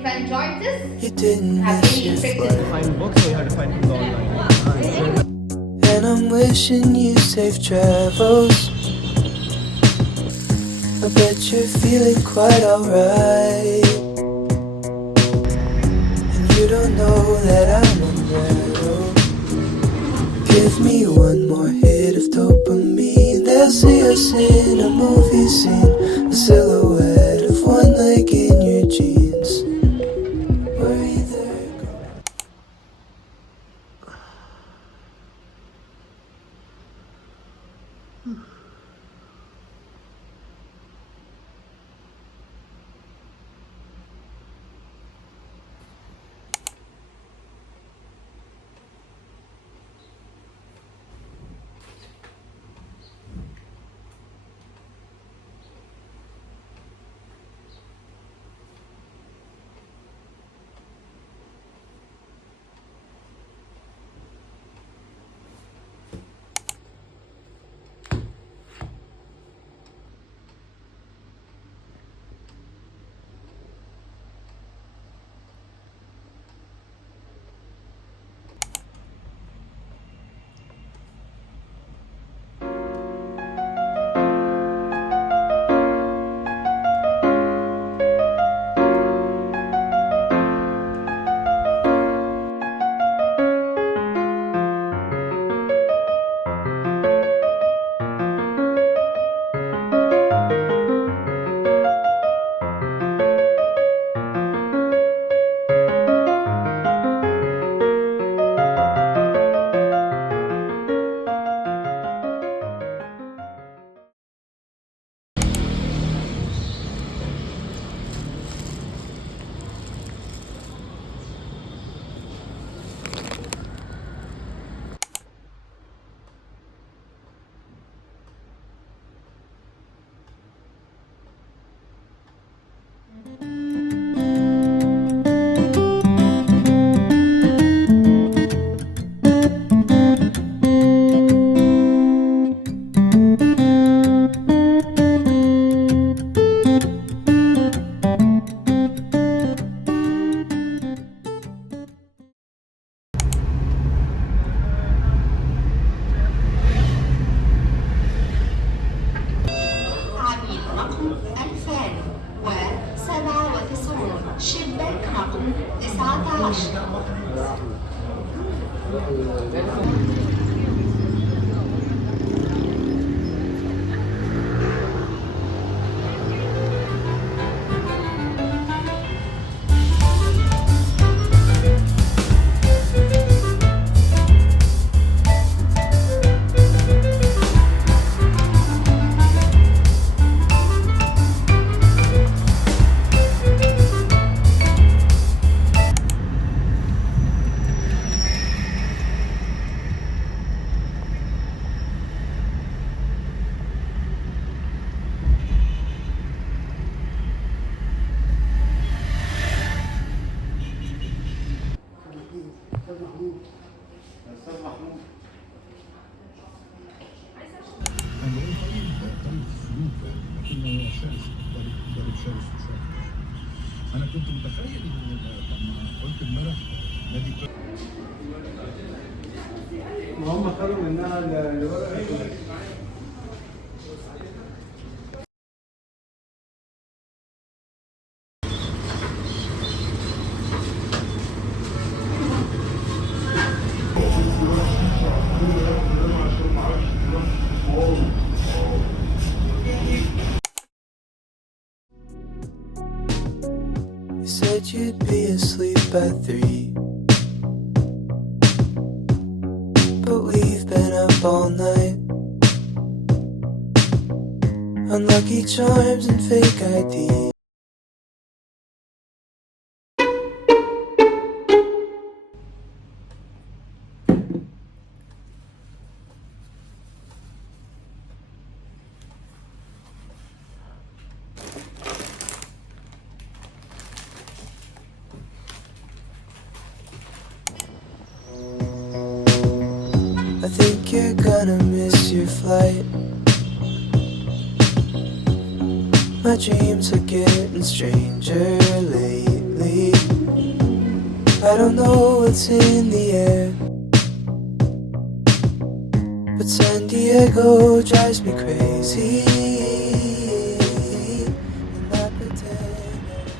If I enjoyed this, You didn't I've miss really your practiced flight. Find books, so you had to find things online. And I'm wishing you safe travels. I bet you're feeling quite alright. And you don't know that I'm unraveled. Give me one more hit of dopamine. They'll see us in a movie scene, a silhouette of one leg in your jeans. We're either عميل رقم 2000 و97 شباك رقم 19. انا كنت متخيل ان لما قلت امبارح نادي ما هم خدوا منها الورقة. You said you'd be asleep by 3, but we've been up all night. Unlucky charms and fake ID. I think you're gonna miss your flight. My dreams are getting stranger lately. lately. I don't know what's in the air, but San Diego drives me crazy. And I pretend that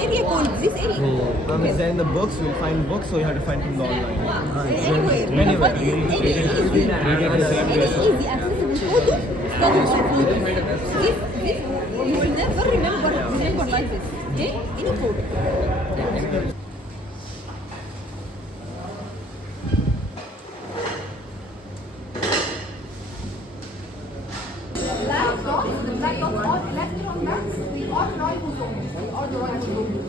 area called this area. Is there in the books? We'll find books, so you have to find from the online. Anywhere. But it's easy accessible photo. Study by photo. This you will never remember like this. Okay? Any photo. The black dots are electron bands. We are ribosomes. We are the ribosomes.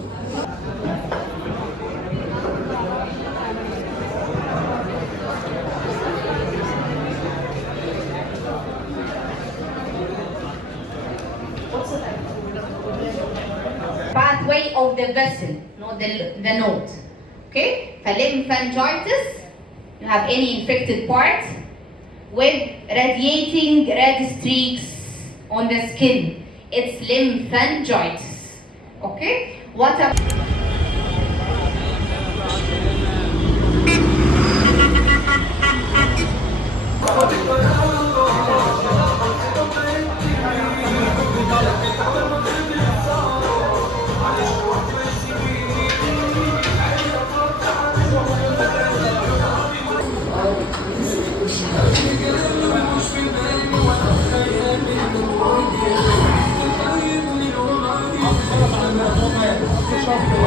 Pathway of the vessel, not the node. Okay? Lymphangitis, you have any infected part with radiating red streaks on the skin. It's lymphangitis. Okay? What about Çok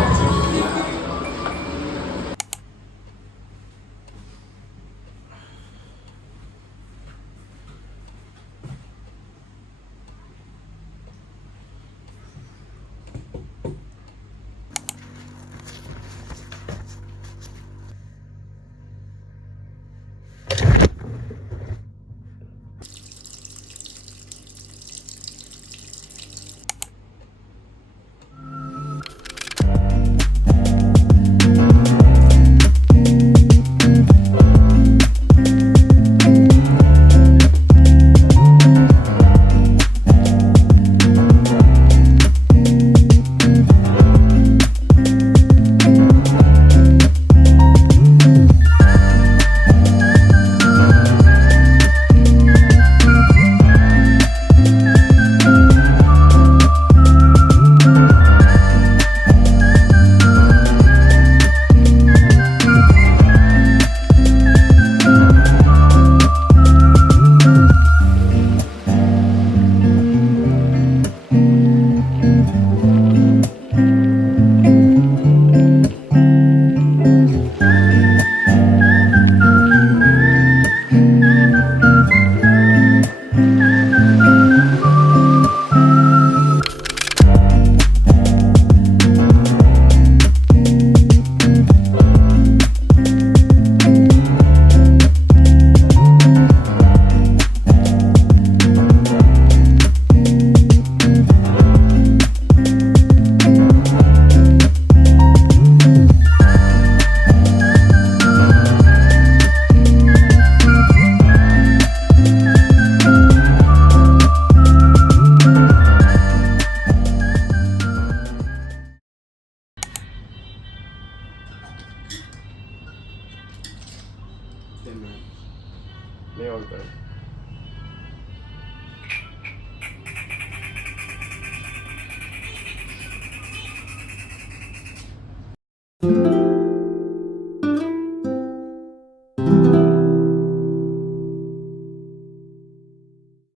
10 minutes. नहीं और करें